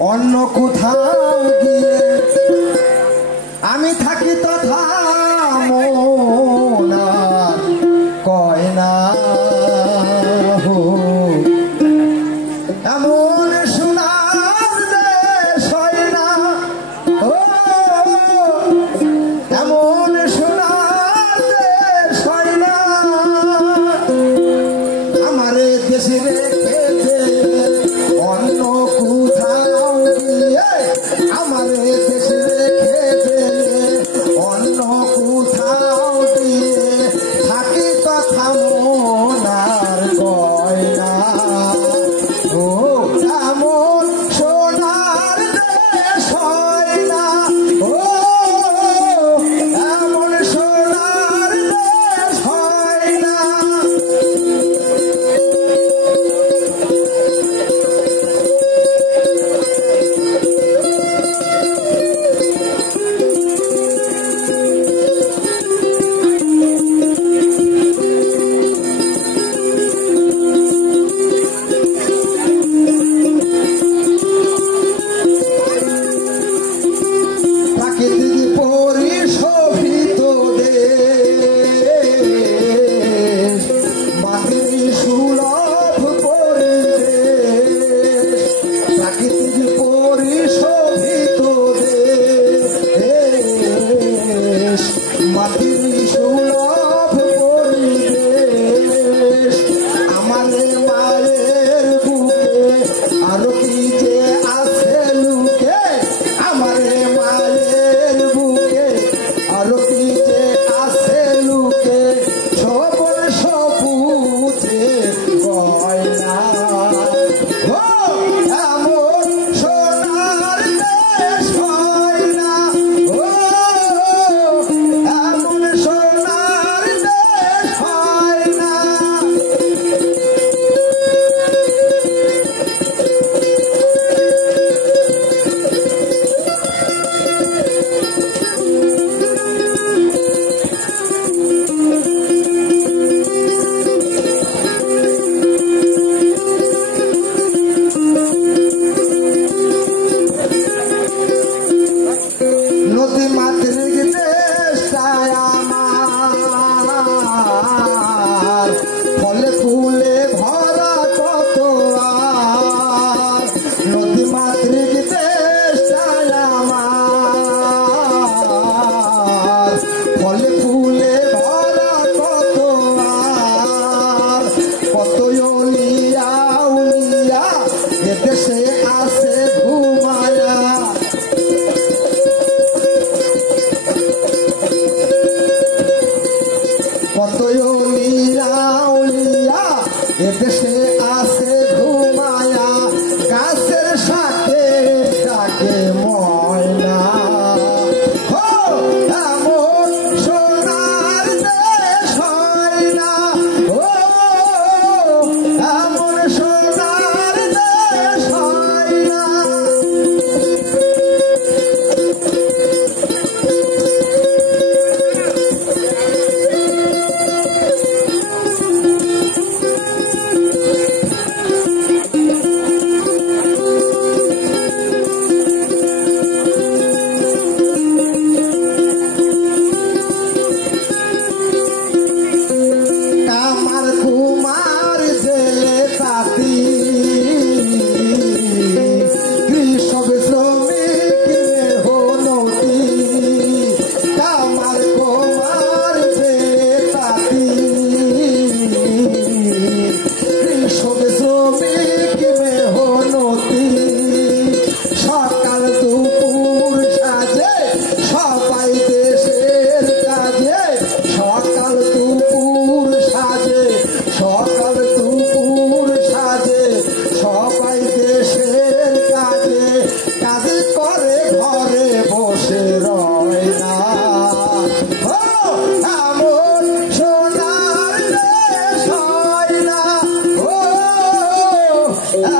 অন্য কোথাও গিয়ে আমি থাকি তথা মন কয় না এমন সোনার দেশ হয় না এমন সোনার দেশ হয় না আমারে দেশে রেখে অন্য কোথাও গিয়ে আমারে দেশে রেখে অন্য কোথাও গিয়ে থাকি কথা মন আর কয় না ও এমন সোনার দেশ হয় না ও এমন সোনার দেশ হয় না দেশে আসে ঘুমায়া গাছের সাথে ডাকে ময়না এমন সোনার দেশ হয় না এমন সোনার দেশ হয় না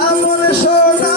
এমন সোনা